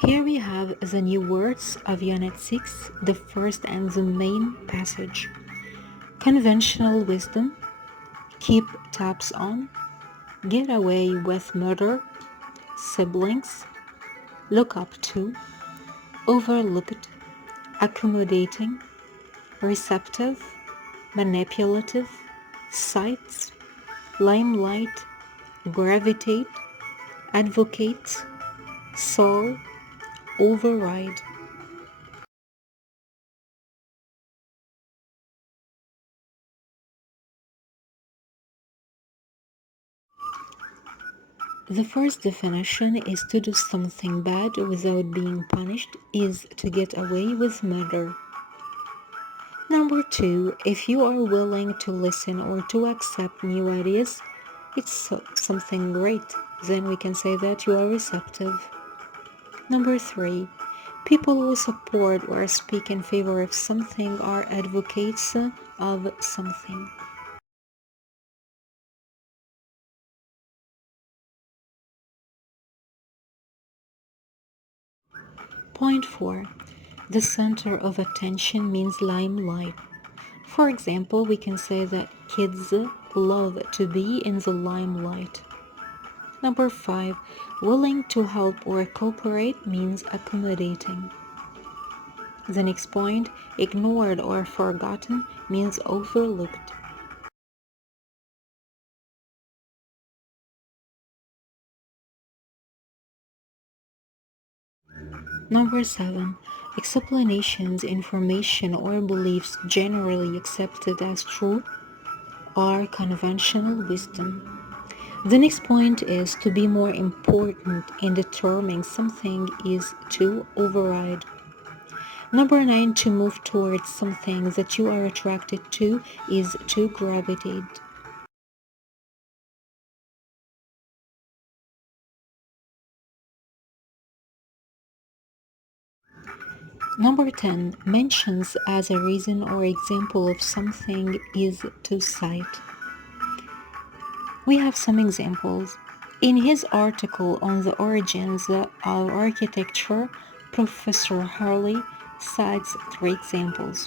Here we have the new words of Unit 6, the first and the main passage. Conventional wisdom, keep tabs on, get away with murder, siblings, look up to, overlooked, accommodating, receptive, manipulative, sights, limelight, gravitate, advocate, soul, override. The first definition is to do something bad without being punished, is to get away with murder. Number 2, if you are willing to listen or to accept new ideas, it's something great. Then we can say that you are receptive. Number 3, people who support or speak in favor of something are advocates of something. Point 4. The center of attention means limelight. For example, we can say that kids love to be in the limelight. Number 5. Willing to help or cooperate means accommodating. The next point, ignored or forgotten means overlooked. Number 7. Explanations, information, or beliefs generally accepted as true are conventional wisdom. The next point is to be more important in determining something is to override. Number 9, to move towards something that you are attracted to is to gravitate. Number 10, mentions as a reason or example of something is to cite. We have some examples. In his article on the origins of architecture, Professor Hurley cites 3 examples.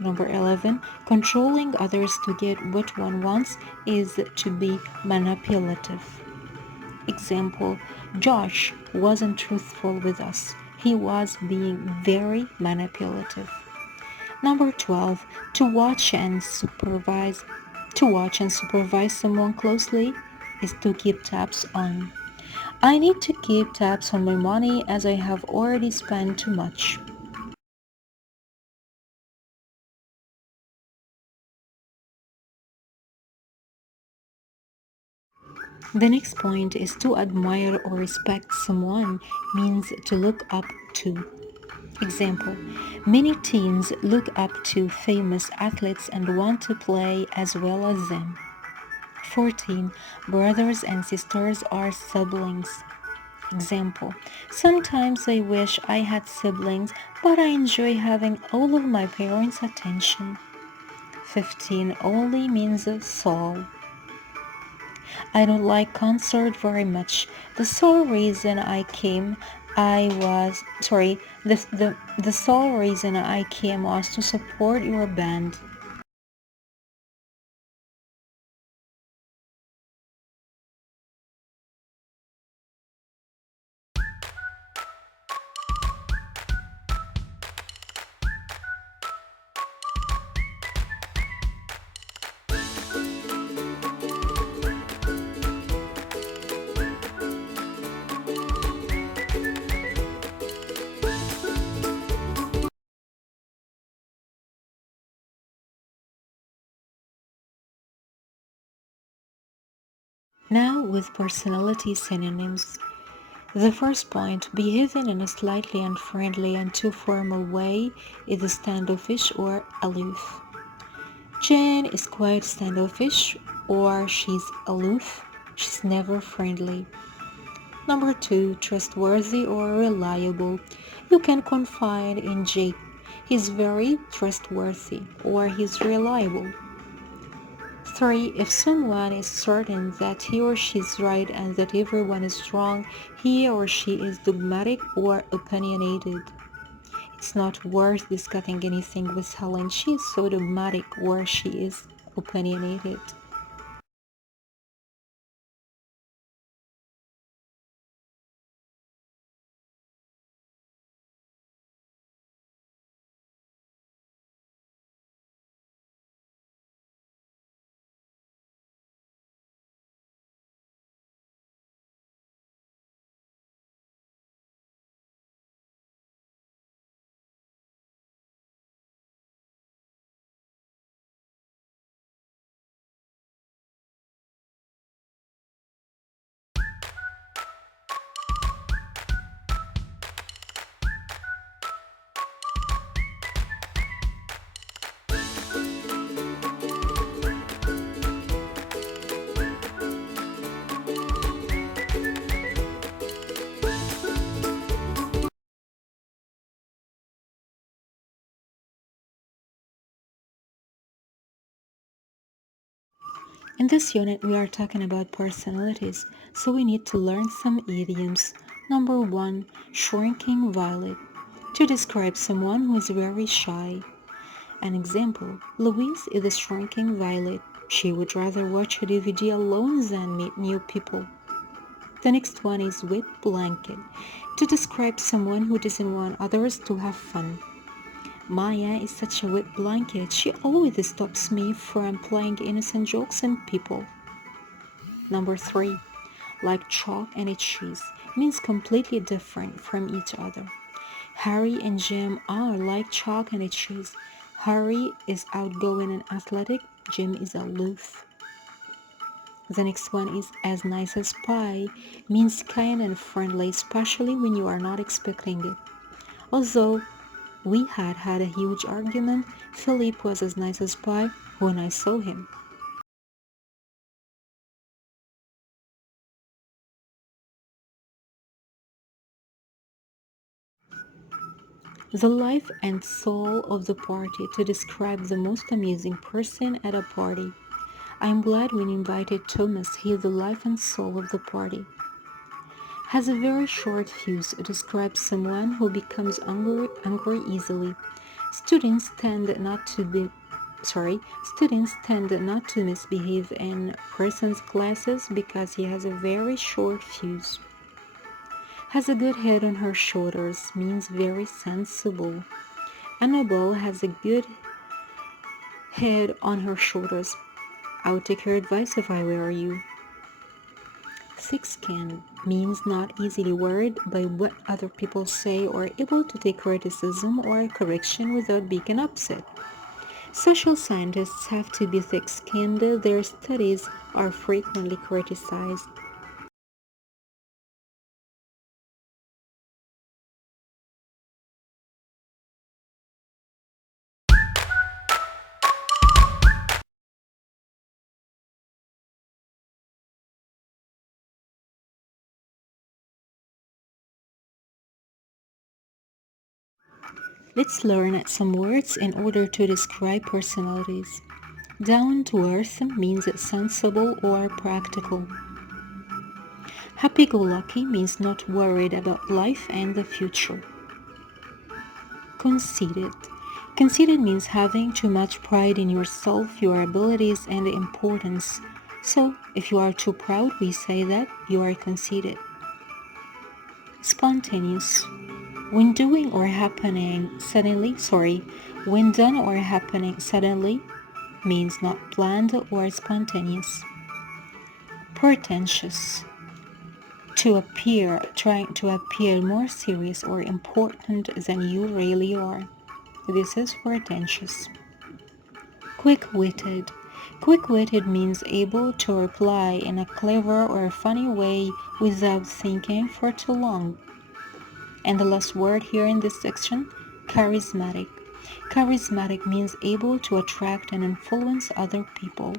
Number 11, controlling others to get what one wants is to be manipulative. Example, Josh wasn't truthful with us. He was being very manipulative. Number 12, to watch and supervise someone closely is to keep tabs on. I need to keep tabs on my money as I have already spent too much. The next point is to admire or respect someone means to look up to. Example, many teens look up to famous athletes and want to play as well as them. 14. Brothers and sisters are siblings. Example, sometimes I wish I had siblings, but I enjoy having all of my parents' attention. 15. Only means soul. I don't like concert very much. The sole reason I came was to support your band. Now with personality synonyms. The first point, behaving in a slightly unfriendly and too formal way, is standoffish or aloof. Jane is quite standoffish or she's aloof. She's never friendly. Number 2, trustworthy or reliable. You can confide in Jake. He's very trustworthy or he's reliable. 3. If someone is certain that he or she is right and that everyone is wrong, he or she is dogmatic or opinionated. It's not worth discussing anything with Helen. She is so dogmatic or she is opinionated. In this unit, we are talking about personalities, so we need to learn some idioms. Number 1, shrinking violet. To describe someone who is very shy. An example, Louise is a shrinking violet. She would rather watch a DVD alone than meet new people. The next one is wet blanket. To describe someone who doesn't want others to have fun. Maya is such a wet blanket. She always stops me from playing innocent jokes on people. Number 3, like chalk and cheese, means completely different from each other. Harry and Jim are like chalk and cheese. Harry is outgoing and athletic. Jim is aloof. The next one is as nice as pie, means kind and friendly, especially when you are not expecting it. Although we had a huge argument, Philip was as nice as pie when I saw him. The life and soul of the party, to describe the most amusing person at a party. I'm glad we invited Thomas. He is the life and soul of the party. Has a very short fuse, describes someone who becomes angry easily. Students tend not to be Students tend not to misbehave in person's classes because he has a very short fuse. Has a good head on her shoulders, means very sensible. Annabelle has a good head on her shoulders. I would take her advice if I were you. Thick-skinned means not easily worried by what other people say or able to take criticism or correction without being upset. Social scientists have to be thick-skinned. Their studies are frequently criticized. Let's learn some words in order to describe personalities. Down to earth means sensible or practical. Happy-go-lucky means not worried about life and the future. Conceited. Conceited means having too much pride in yourself, your abilities, and importance. So, if you are too proud, we say that you are conceited. Spontaneous. When doing or happening suddenly, when done or happening suddenly means not planned or spontaneous. Pretentious. Trying to appear more serious or important than you really are. This is pretentious. Quick-witted Quick-witted means able to reply in a clever or funny way without thinking for too long. And the last word here in this section, charismatic. Charismatic means able to attract and influence other people.